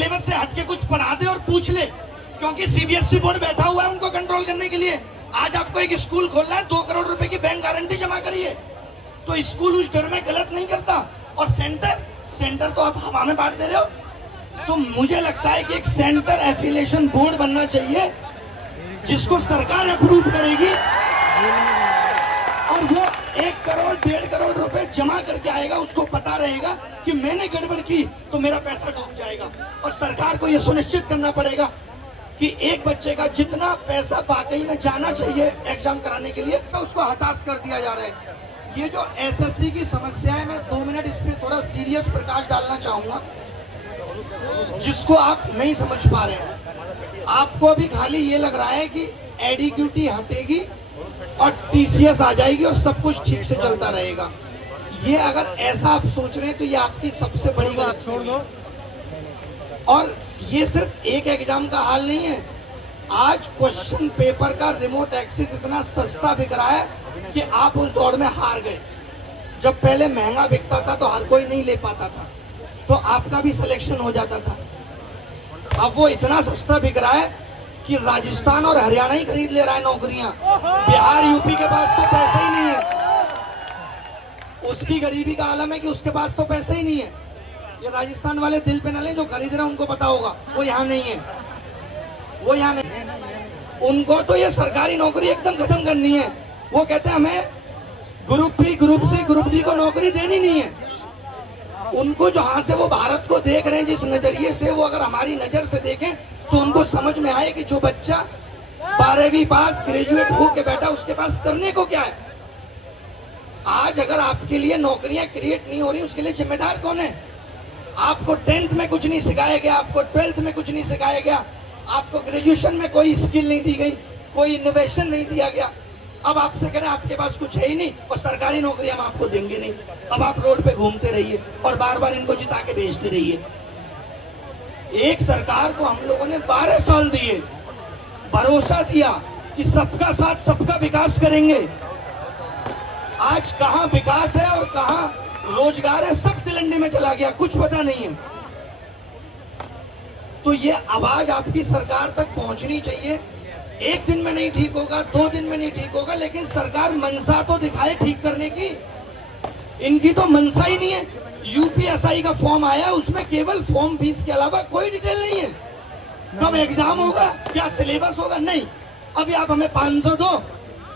Syllabus से हटके कुछ पढ़ा दे और पूछ ले, क्योंकि सीबीएसई बोर्ड बैठा हुआ है उनको कंट्रोल करने के लिए। आज आपको एक स्कूल खोलना है, 2 करोड़ रुपए की बैंक गारंटी जमा करिए, तो स्कूल उस डर में गलत नहीं करता। और सेंटर तो आप हवा में बांट दे रहे हो। तो मुझे लगता है कि एक सेंटर एफिलिएशन बोर्ड बनना चाहिए जिसको सरकार अप्रूव करेगी, और वो 1 करोड़ 1.5 करोड़ रुपए जमा करके आएगा, उसको पता रहेगा कि मैंने गड़बड़ की तो मेरा पैसा डूब जाएगा। और सरकार को यह सुनिश्चित करना पड़ेगा कि एक बच्चे का जितना पैसा वाकई में जाना चाहिए एग्जाम कराने के लिए, उसको हताश कर दिया जा रहा है। ये जो एसएससी की समस्या है, मैं 2 मिनट इस पे थोड़ा सीरियस प्रकाश डालना चाहूंगा, जिसको आप नहीं समझ पा रहे हैं। आपको अभी खाली ये लग रहा है कि एडीक्यूटी हटेगी और टीसीएस आ जाएगी और सब कुछ ठीक से चलता रहेगा। ये अगर ऐसा आप सोच रहे हैं तो ये आपकी सबसे बड़ी गलतफहमी है। और ये सिर्फ एक एग्जाम का हाल नहीं है। आज क्वेश्चन पेपर का रिमोट एक्सेस इतना सस्ता बिक रहा है कि आप उस दौड़ में हार गए। जब पहले महंगा बिकता था तो हर कोई नहीं ले पाता था, तो आपका भी सिलेक्शन हो जाता था। अब वो इतना सस्ता बिक रहा है कि राजस्थान और हरियाणा ही खरीद ले रहा है नौकरियां। बिहार यूपी के पास तो पैसा ही नहीं है। उसकी गरीबी का आलम है कि उसके पास तो पैसा ही नहीं है। ये राजस्थान वाले दिल पे न लें, जो खरीद रहे हैं उनको पता होगा, वो यहाँ नहीं है, वो यहाँ नहीं। उनको तो ये सरकारी नौकरी एकदम खत्म करनी है। वो कहते हैं हमें group B, group C, group D को नौकरी देनी नहीं है। उनको जहां से वो भारत को देख रहे हैं, जिस नजरिए से, वो अगर हमारी नजर से देखें तो उनको समझ में आए कि जो बच्चा 12वीं पास ग्रेजुएट होके बैठा, उसके पास करने को क्या है। आज अगर आपके लिए नौकरियां क्रिएट नहीं हो रही, उसके लिए जिम्मेदार कौन है? आपको 10th में कुछ नहीं सिखाया गया, आपको 12th में कुछ नहीं सिखाया गया, आपको ग्रेजुएशन में कोई स्किल नहीं दी गई, कोई इनोवेशन नहीं दिया गया। अब आपसे कह रहे हैं आपके पास कुछ है ही नहीं और सरकारी नौकरी हम आपको देंगे नहीं। अब आप रोड पे घूमते रहिए और बार बार इनको जिता के भेजते रहिए। एक सरकार को हम लोगों ने 12 साल दिए, भरोसा दिया कि सबका साथ सबका विकास करेंगे। आज कहां विकास है और कहां रोजगार है, सब तिलंडी में चला गया, कुछ पता नहीं है। तो ये आवाज आपकी सरकार तक पहुंचनी चाहिए। एक दिन में नहीं ठीक होगा, 2 दिन में नहीं ठीक होगा, लेकिन सरकार मनसा तो दिखाए ठीक करने की। इनकी तो मनसा ही नहीं है। यूपीएसआई का फॉर्म आया, उसमें केवल फॉर्म फीस के अलावा कोई डिटेल नहीं है। कब एग्जाम होगा, क्या सिलेबस होगा, नहीं। अभी आप हमें 500 दो,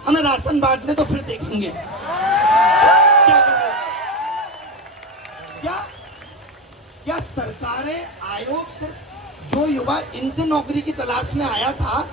हमें राशन बांटने तो फिर देखेंगे क्या कर रहे हैं। क्या सरकारें, आयोग सिर्फ जो युवा इनसे नौकरी की तलाश में आया था